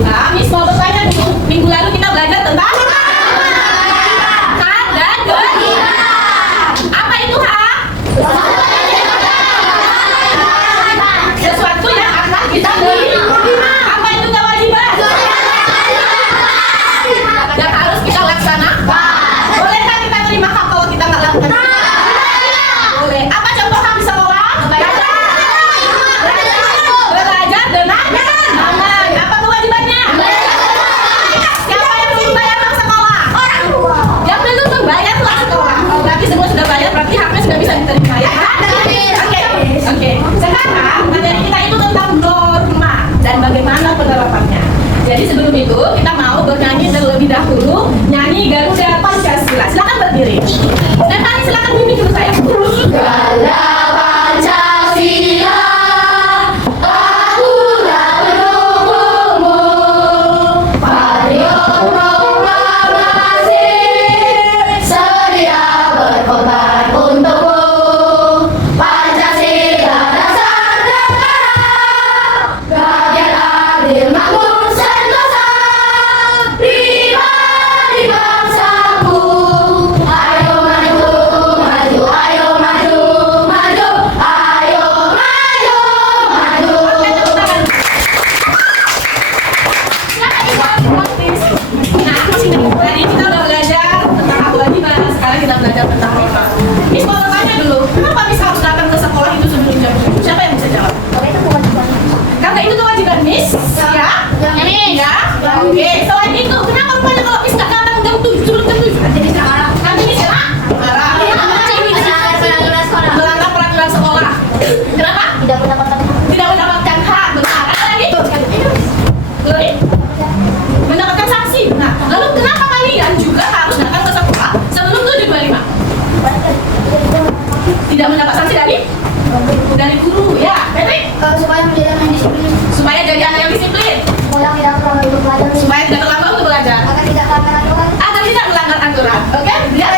Nah, Miss mau bertanya dulu. Minggu lalu kita belajar tentang hak dan kewajiban. Apa itu hak? Sesuatu yang akan kita terima. Apa itu kewajiban? Yang harus kita laksanakan. Bolehkah kita terima hak kalau kita nggak lakukan? Boleh. Apa contoh hak di sekolah? Belajar dengan aman. Apa kewajibannya? Siapa yang belum bayar uang sekolah? Orang tua. Yang belum membayar uang sekolah. Berarti semua sudah bayar, berarti haknya sudah bisa diterima ya? Oke. Sekarang materi kita itu tentang norma dan bagaimana penerapannya. Jadi sebelum itu kita mau bernyanyi terlebih dahulu nyanyi Garuda Pancasila. Silakan berdiri. Dan tadi silakan mimik dulu saya. Garuda Pancasila. Oke, selain itu, kenapa rupanya kalau Miss nggak datang jam 7 sebelum jam 7? Nanti Miss marah. Melanggar peraturan sekolah. Kenapa? Tidak mendapatkan hak. Benar. Ada lagi? Mendapatkan sanksi. Nah, lalu kenapa kalian juga harus datang ke sekolah sebelum 7.25? Tidak mendapat sanksi dari guru, ya? Patrick? Supaya jadi anak yang disiplin. Supaya tidak terlambat untuk belajar. Agar tidak melanggar aturan. Oke? Biar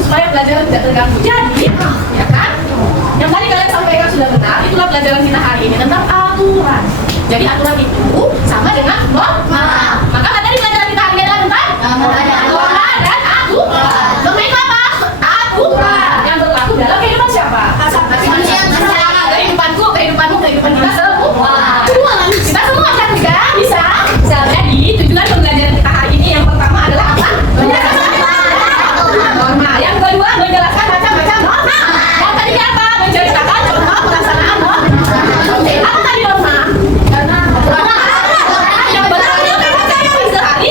supaya pelajaran tidak terganggu. Jadi, ya kan? Yang tadi kalian sampaikan sudah benar. Itulah pelajaran kita hari ini tentang aturan. Jadi aturan itu sama dengan norma. Maka materi pelajaran kita hari ini adalah tentang norma dan aturan. Norma itu apa? Aturan yang berlaku dalam kehidupan siapa? Kehidupanku, kehidupanmu, kehidupan kita semua. Kita semua kan juga bisa. Jadi tujuan pembelajaran kita hari ini yang pertama adalah apa? Norma. Yang kedua menjelaskan macam-macam norma. Yang ketiga apa? Menceritakan contoh pelaksanaan norma. Apa tadi norma? Yang berlaku sehari.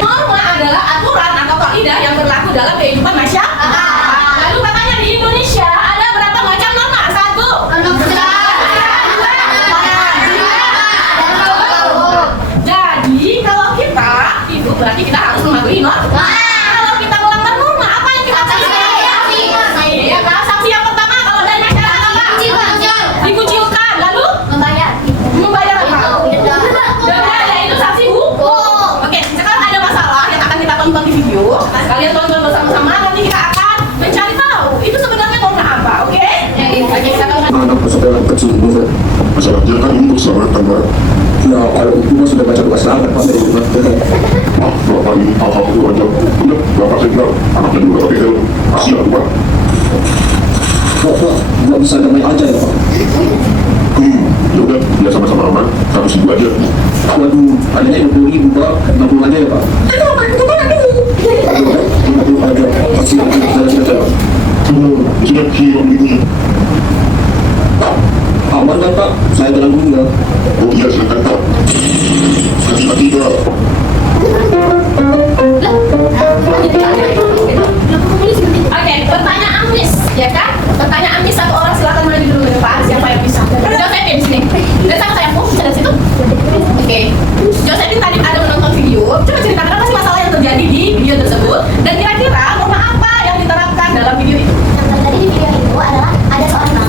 Norma adalah aturan atau kaidah yang berlaku dalam kehidupan masyarakat. Lalu katanya di Indonesia ada berapa macam norma? 1. Jadi kalau kita hidup berarti kita harus mematuhi norma. Kalau kita melanggar norma, apa yang kita sanksi? Ya kan? Sanksi yang pertama kalau dari masyarakat apa? Dikucilkan, lalu membayar apa? Denda, yaitu sanksi hukum. Oke, sekarang ada masalah yang akan kita tonton di video. Kalian tonton bersama-sama, nanti kita akan mencari tahu itu sebenarnya norma apa, oke? Oke, kita tonton. Anak persaudaraan kecil ini masalahnya kan ini bersamakan Pak. Ya kalau itu mah sudah baca doa selamat Pak dari rumah. Bapak ini alhamdulillah aja. Udah Bapak saya bilang anaknya juga pakai helm. Kasihan Pak. Pak, nggak bisa damai aja ya Pak. Ya udah biar sama-sama aman 100.000 aja. Waduh, adanya 20.000 Pak, 60 aja ya Pak. Aduh, 50 aja. Kasihan aja. Sudah hilang ini. Aman kan Pak? Saya tenang dulu ya. Oh iya silakan Pak. Hati-hati Pak. Oke, pertanyaan Miss, ya kan? Pertanyaan Miss, satu orang silakan maju dulu ke depan. Siapa yang bisa? Josephine sini. Dan sama sayangku, bisa dari situ. Oke. Josephine tadi ada menonton video. Coba ceritakan apa sih masalah yang terjadi di video tersebut dan kira-kira norma apa yang diterapkan dalam video itu? Yang terjadi di video itu adalah ada seorang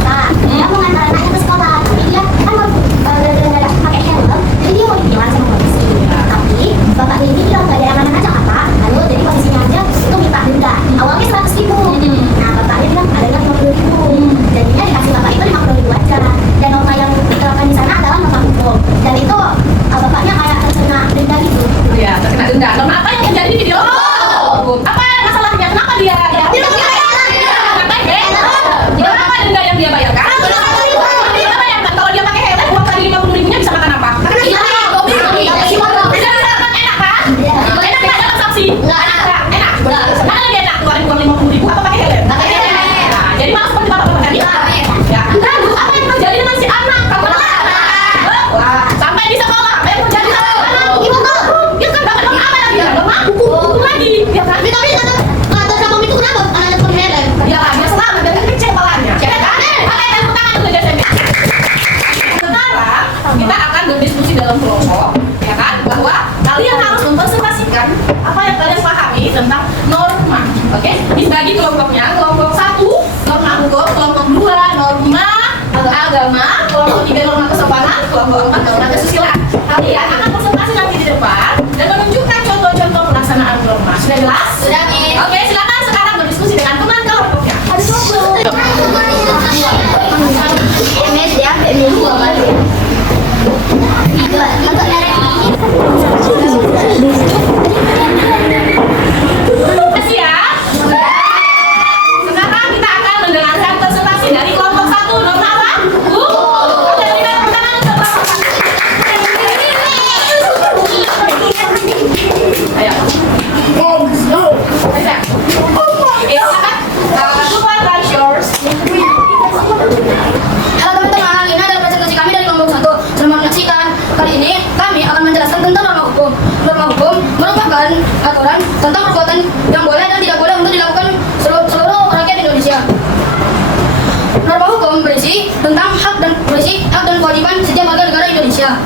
kelompoknya. Kelompok 1 norma hukum, kelompok 2 norma agama, kelompok 3 norma kesopanan, kelompok 4 norma kesusilaan. Kalian akan presentasi nanti di depan dan menunjukkan contoh-contoh pelaksanaan norma. Sudah jelas? Sudah. Oke, silakan sekarang berdiskusi dengan teman kelompoknya. Siap? Sekarang kita akan mendengarkan presentasi dari kelompok 1 norma apa? Oke, berikan tepuk tangan untuk kelompok 1. Ayo. Bisa? Oke, silakan. Supervise yours. Halo teman-teman, ini adalah presentasi kami dari kelompok 1. Selamat menyaksikan. Kali ini kami akan menjelaskan tentang norma hukum. Norma hukum merupakan aturan tentang perbuatan yang boleh dan tidak boleh untuk dilakukan seluruh rakyat Indonesia. Norma hukum berisi tentang hak dan kewajiban setiap warga negara Indonesia.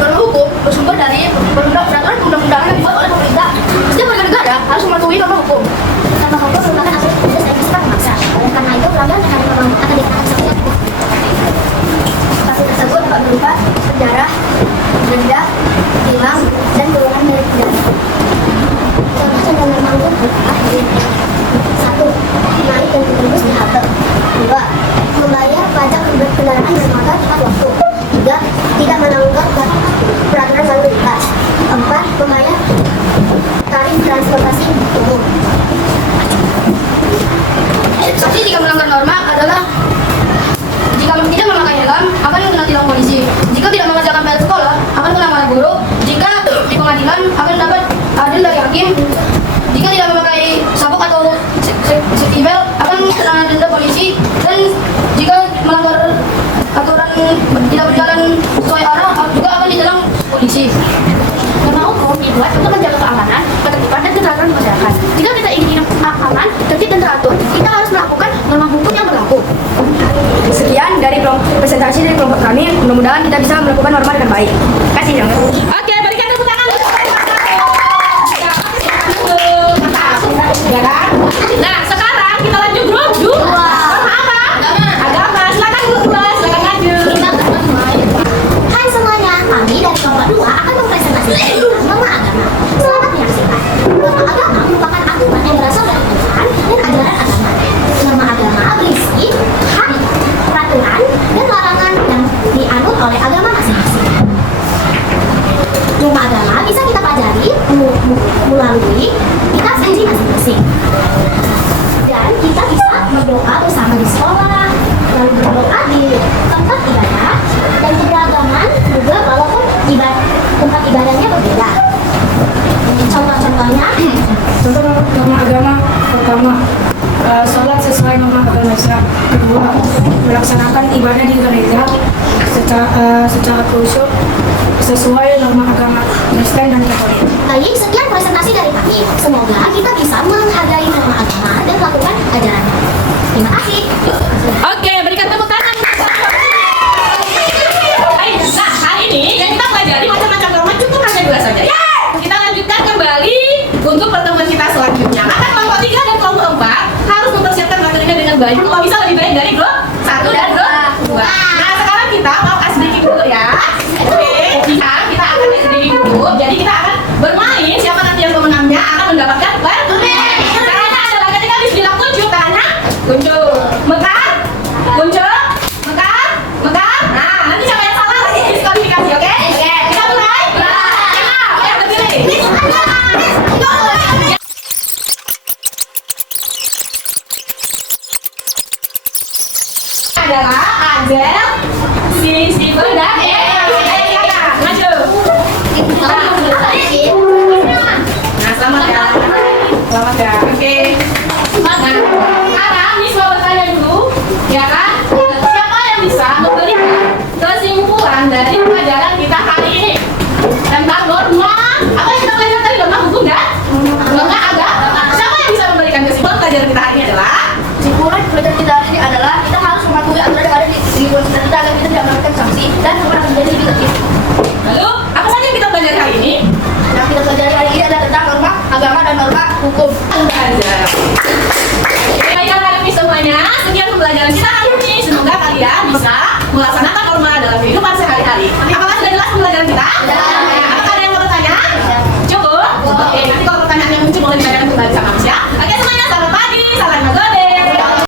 Norma hukum bersumber dari peraturan undang-undangan yang dibuat oleh pemerintah. Setiap warga negara harus mematuhi norma hukum. Norma hukum merupakan aturan yang tidak bersifat memaksa. Oleh karena itu, pelanggaran terhadap norma hukum akan dikenakan sanksi. Sanksi tersebut dapat berupa penjara, denda, tilang, dan kurungan dari pidana. Contoh contoh norma hukum adalah 1. Naik dan ditembus di halte. 2. Membayar pajak kendaraan bermotor tepat waktu. 3. Tidak melanggar peraturan lalu lintas. 4. Membayar tarif transportasi umum. Sanksi jika melanggar norma adalah jika tidak memakai helm akan kena tilang polisi. Jika tidak mengerjakan PR sekolah akan kena marah guru. Jika di pengadilan akan dapat adil dari hakim. Jika tidak memakai sabuk atau safety belt akan kena denda polisi. Dan jika melanggar aturan tidak berjalan sesuai arah juga akan ditilang polisi. Norma hukum dibuat untuk menjaga keamanan, ketertiban, dan keteraturan masyarakat. Jika kita ingin aman, tertib, dan teratur, kita harus melakukan norma hukum yang berlaku. Sekian dari presentasi dari kelompok kami. Mudah-mudahan kita bisa melakukan norma dengan baik. Terima kasih. Oke, berikan tepuk tangan untuk Nah, sekarang kita lanjut grup 2. Norma apa? Agama. Silakan grup 2, silakan maju. Hai semuanya, kami dari kelompok 2 akan mempresentasikan norma agama. Selamat menyaksikan. Norma agama merupakan aturan yang berasal dari Tuhan dan ajaran agama. Norma agama berisi hak, peraturan, dan larangan yang dianut oleh agama masing-masing. Norma agama bisa kita pelajari melalui kitab suci masing-masing. Dan kita bisa berdoa bersama di sekolah, lalu berdoa di tempat ibadah, dan keberagaman juga walaupun tempat ibadahnya berbeda. Contoh-contohnya, Contoh norma agama pertama, sholat sesuai norma agama Islam. Kedua, melaksanakan ibadah di gereja secara khusyuk sesuai norma agama Kristen dan Katolik. baik, sekian presentasi dari kami. Semoga kita bisa menghargai norma agama dan melakukan ajaran. Terima kasih. Oke, berikan tepuk tangan. Nah, hari ini yang kita pelajari macam-macam norma cukup hanya 2 saja. Kita lanjutkan kembali untuk pertemuan kita selanjutnya. Maka kelompok 3 dan kelompok 4 harus mempersiapkan materinya dengan baik. Kalau bisa lebih baik dari grup 1 dan grup 2. Nah, sekarang kita mau kasih sedikit dulu ya. Oke, kita akan kasih sedikit dulu. Jadi kita akan bermain. Siapa nanti yang pemenangnya akan mendapatkan permen. Caranya adalah ketika habis bilang kuncup, tangannya kuncup. Mekar, kuncup, mekar, mekar. Nah, nanti siapa yang salah lagi diskualifikasi, oke? Kita mulai. Yang terpilih adalah Angel, si Steven dan maju. Nah, selamat ya. Selamat ya. Oke. Nah, sekarang Miss mau bertanya dulu, ya kan? Siapa yang bisa memberikan kesimpulan dari pelajaran kita hari ini tentang norma? Apa yang kita belajar tadi, norma hukum dan norma agama? Siapa yang bisa memberikan kesimpulan pelajaran kita hari ini adalah? Kesimpulan pelajaran kita hari ini adalah kita harus mematuhi aturan yang ada di lingkungan sekitar kita agar kita tidak mendapatkan sanksi dan tidak terjadi lebih tertib.